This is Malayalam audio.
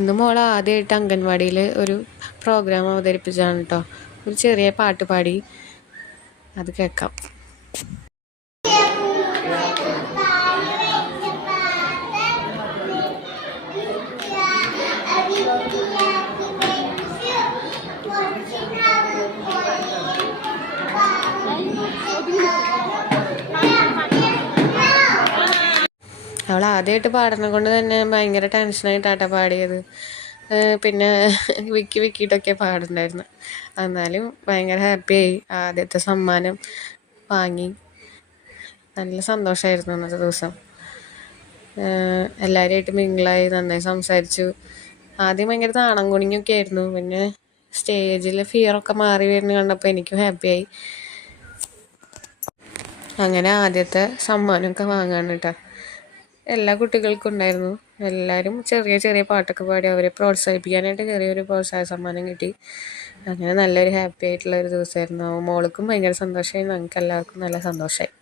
ഇന്ന് മോൾ ആദ്യമായിട്ട് അംഗൻവാടിയിൽ ഒരു പ്രോഗ്രാം അവതരിപ്പിച്ചാണ് കേട്ടോ. ഒരു ചെറിയ പാട്ട് പാടി, അത് കേൾക്കാം. അവൾ ആദ്യമായിട്ട് പാടുന്നത് കൊണ്ട് തന്നെ ഭയങ്കര ടെൻഷനായിട്ടാട്ടോ പാടിയത്. പിന്നെ വിക്കിയിട്ടൊക്കെ പാടുണ്ടായിരുന്നു. എന്നാലും ഭയങ്കര ഹാപ്പിയായി. ആദ്യത്തെ സമ്മാനം വാങ്ങി. നല്ല സന്തോഷമായിരുന്നു അന്നത്തെ ദിവസം. എല്ലാവരുമായിട്ട് മിങ്കിളായി, നന്നായി സംസാരിച്ചു. ആദ്യം ഭയങ്കര നാണം കുണിങ്ങൊക്കെ ആയിരുന്നു. പിന്നെ സ്റ്റേജിൽ ഫിയറൊക്കെ മാറി വരുന്ന കണ്ടപ്പോൾ എനിക്കും ഹാപ്പിയായി. അങ്ങനെ ആദ്യത്തെ സമ്മാനമൊക്കെ വാങ്ങാൻ കേട്ടോ. എല്ലാ കുട്ടികൾക്കും ഉണ്ടായിരുന്നു. എല്ലാവരും ചെറിയ ചെറിയ പാട്ടൊക്കെ പാടി അവരെ പ്രോത്സാഹിപ്പിക്കാനായിട്ട് ചെറിയൊരു പ്രോത്സാഹന സമ്മാനം കിട്ടി. അങ്ങനെ നല്ലൊരു ഹാപ്പി ആയിട്ടുള്ള ഒരു ദിവസമായിരുന്നു. മോൾക്കും ഭയങ്കര സന്തോഷമായി, ഞങ്ങൾക്ക് എല്ലാവർക്കും നല്ല സന്തോഷമായി.